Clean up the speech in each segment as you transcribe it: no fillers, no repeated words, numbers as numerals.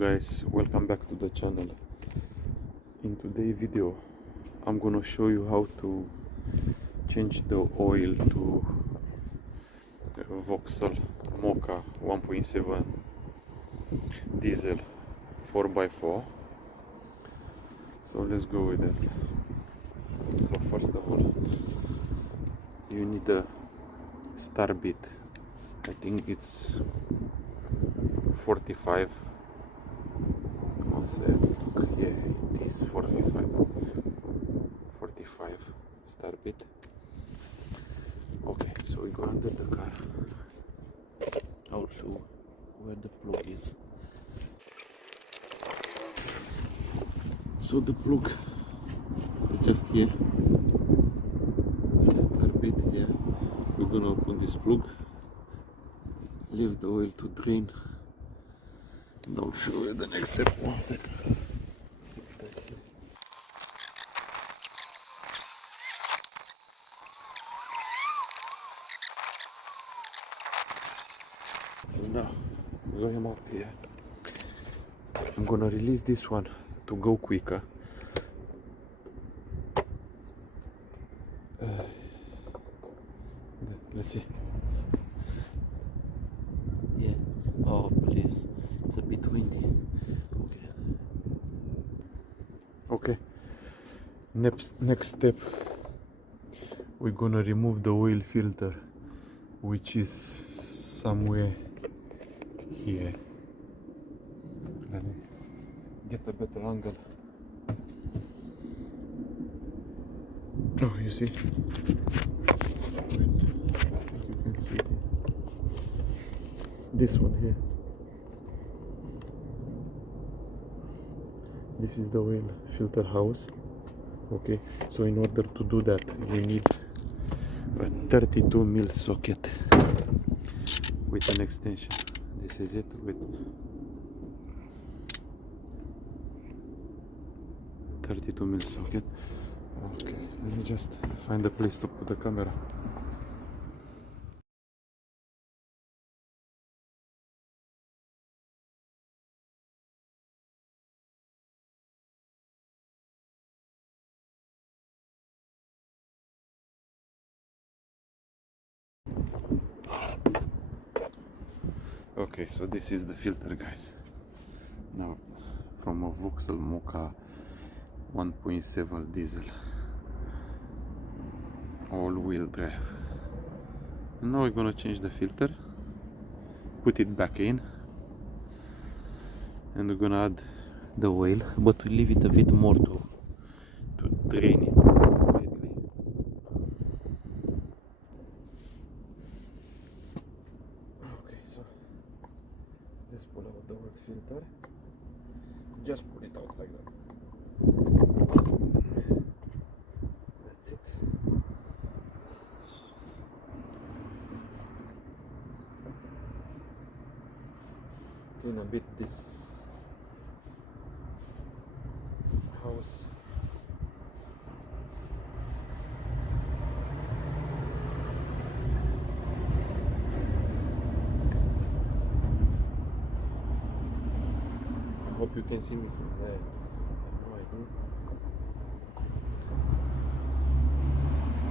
guys, welcome back to the channel. In today's video I'm gonna show you how to change the oil to Vauxall Mokka 1.7 diesel 4x4. So let's go with it. So first of all, you need a star bit. I think it's 45. One sec. Yeah, it is 45 star bit. Okay, so we go under the car. I'll show where the plug is. So the plug is just here. It's a star bit here. We're gonna open this plug, leave the oil to drain, and I'll show you the next step. One second. So now we got him up here. I'm gonna release this one to go quicker. Let's see. Yeah. Oh, please. It's a bit windy. Okay. Okay. Next step. We're gonna remove the oil filter, which is somewhere here. Let me get a better angle. Oh, you see? You can see this one here. This is the oil filter house. Okay, so in order to do that, you need a 32mm socket with an extension. This is it with 32mm socket. Okay, let me just find a place to put the camera. Okay, so this is the filter, guys. Now, from a Vauxhall Mokka 1.7 diesel all-wheel drive. And now we're gonna change the filter, put it back in, and we're gonna add the oil, but we leave it a bit more to drain it completely. Okay, so let's pull out the oil filter. Just pull it out like that. That's it. Clean a bit this house. I hope you can see me from there.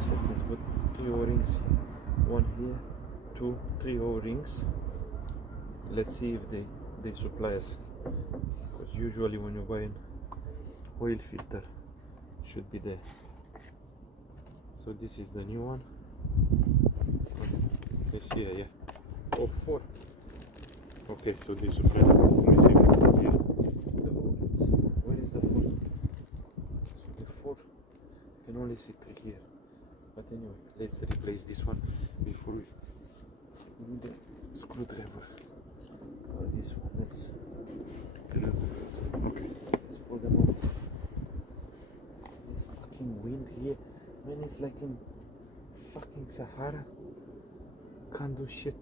So let's put 3 O-rings, one here, 2, 3 O-rings. Let's see if they supply us, because usually when you buy an oil filter, it should be there. So this is the new one. Yes, yeah. Oh, 4. Okay, so they supply. Let me see if you can hear the O-rings. Where is the 4? So the 4, you can only see 3 here. But anyway, let's replace this one before we need the screwdriver. This one, let's okay, let's pull them out. This fucking wind here, man, it's like in fucking Sahara. Can't do shit.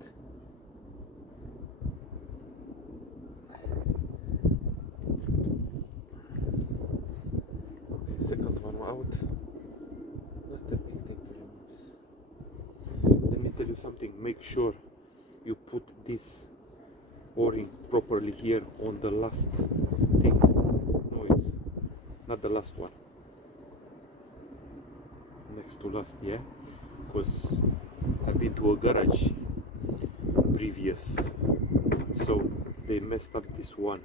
Okay, second one out. Not a big thing to remove this. Let me tell you something, make sure you put this o-ring properly here on the last thing. No, it's not the last one. Next to last, yeah? Because I've been to a garage previous, so they messed up this one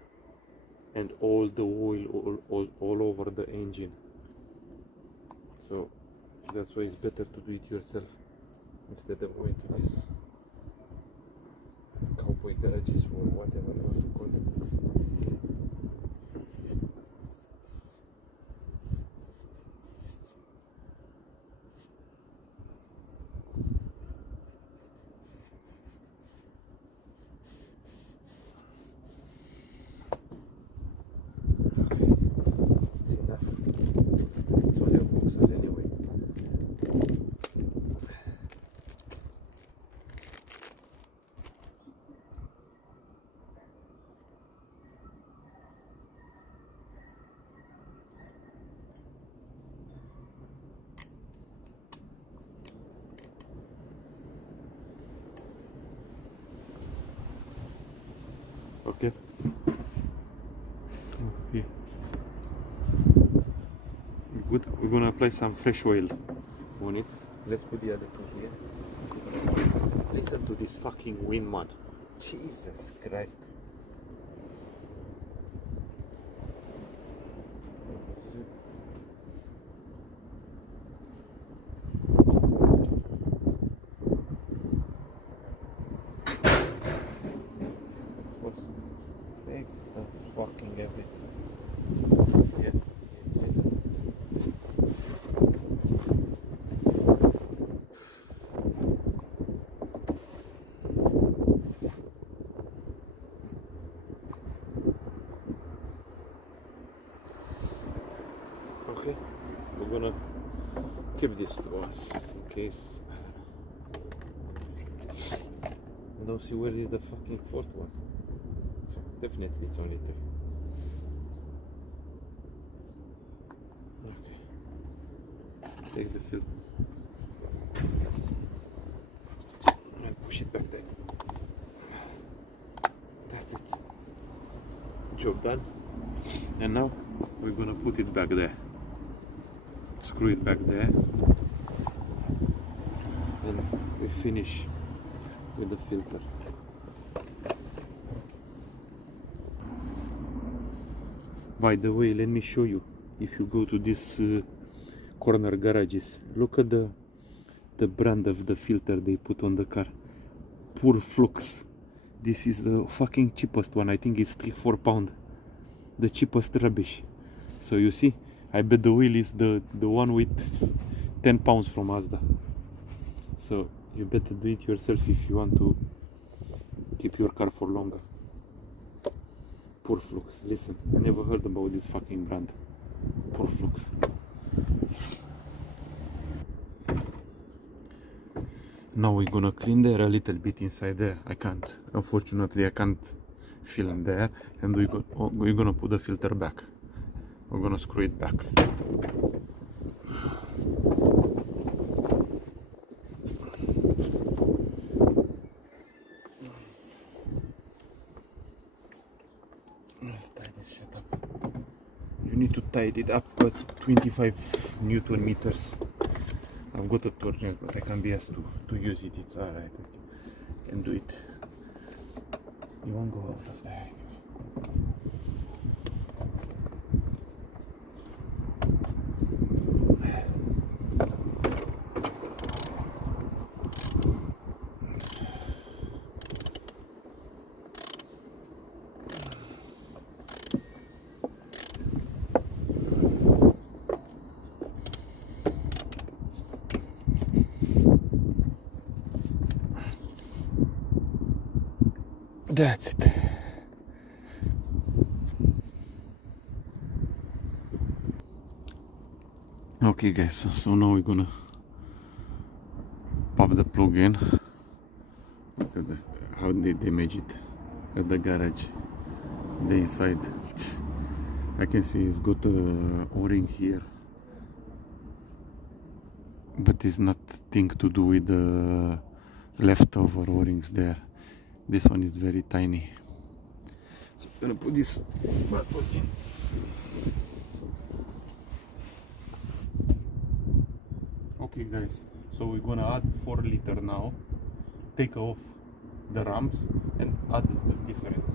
and all the oil all over the engine. So that's why it's better to do it yourself instead of going to this cowboy garages or whatever you want to call it. It's enough. It's only a Vauxall anyway. Okay. Here. Good. We're gonna apply some fresh oil on it. Let's put the other two here. Listen to this fucking wind, man. Jesus Christ. Take the fucking everything. Yeah. Okay, we're gonna keep this to us in case. I don't see where is the fucking fourth one. So definitely it's only two. Okay. Take the film and push it back there. That's it. Job done. And now we're gonna put it back there. Screw it back there. And we finish with the filter. By the way, let me show you. If you go to this corner garages, look at the brand of the filter they put on the car. Pure Flux. This is the fucking cheapest one. I think it's 3-4 pound. The cheapest rubbish. So you see, I bet the wheel is the one with 10 pounds from Mazda. So you better do it yourself if you want to keep your car for longer. Pure Flux. Listen, I never heard about this fucking brand. Pure Flux. Now we're gonna clean there a little bit inside there. Unfortunately I can't film there, and we're gonna put the filter back. We're gonna screw it back. Let's tie this shit up. You need to tie it up at 25 Newton meters. I've got a torch, but I can't be asked to use it. It's alright. I can do it. You won't go out of there. That's it. Okay guys, so now we're gonna pop the plug in. Look at how they made it at the garage. The inside, I can see it's got a O-ring here, but it's nothing to do with the leftover O-rings there. This one is very tiny. So I'm gonna put this bad boy in. Okay guys, so we're gonna add 4 liter now, take off the ramps and add the difference.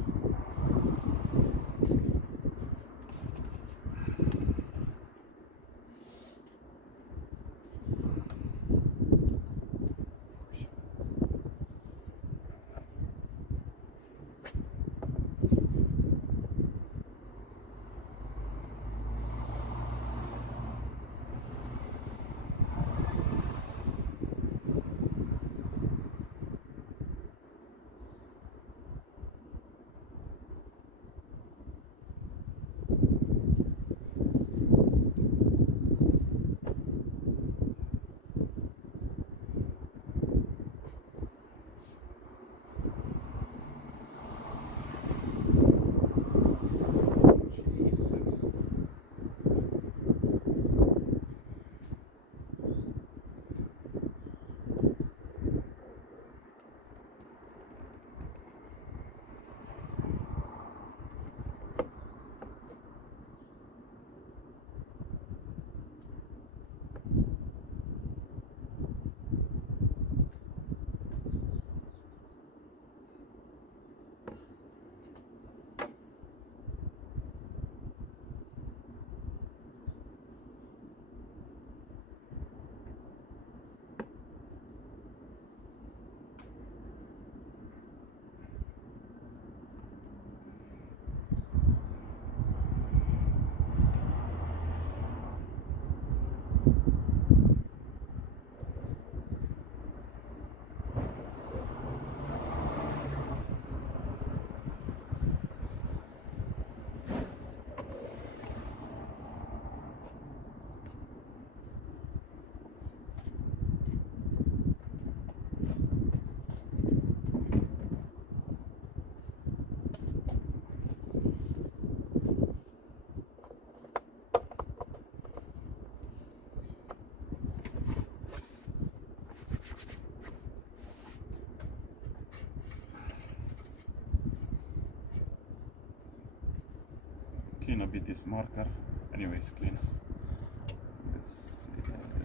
Clean a bit this marker, anyways clean.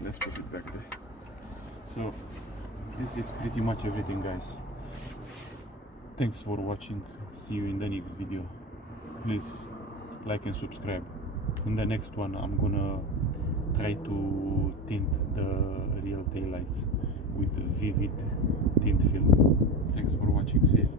Let's put it back there. So this is pretty much everything guys. Thanks for watching, see you in the next video. Please like and subscribe. In the next one I'm gonna try to tint the real taillights with vivid tint film. Thanks for watching, see you.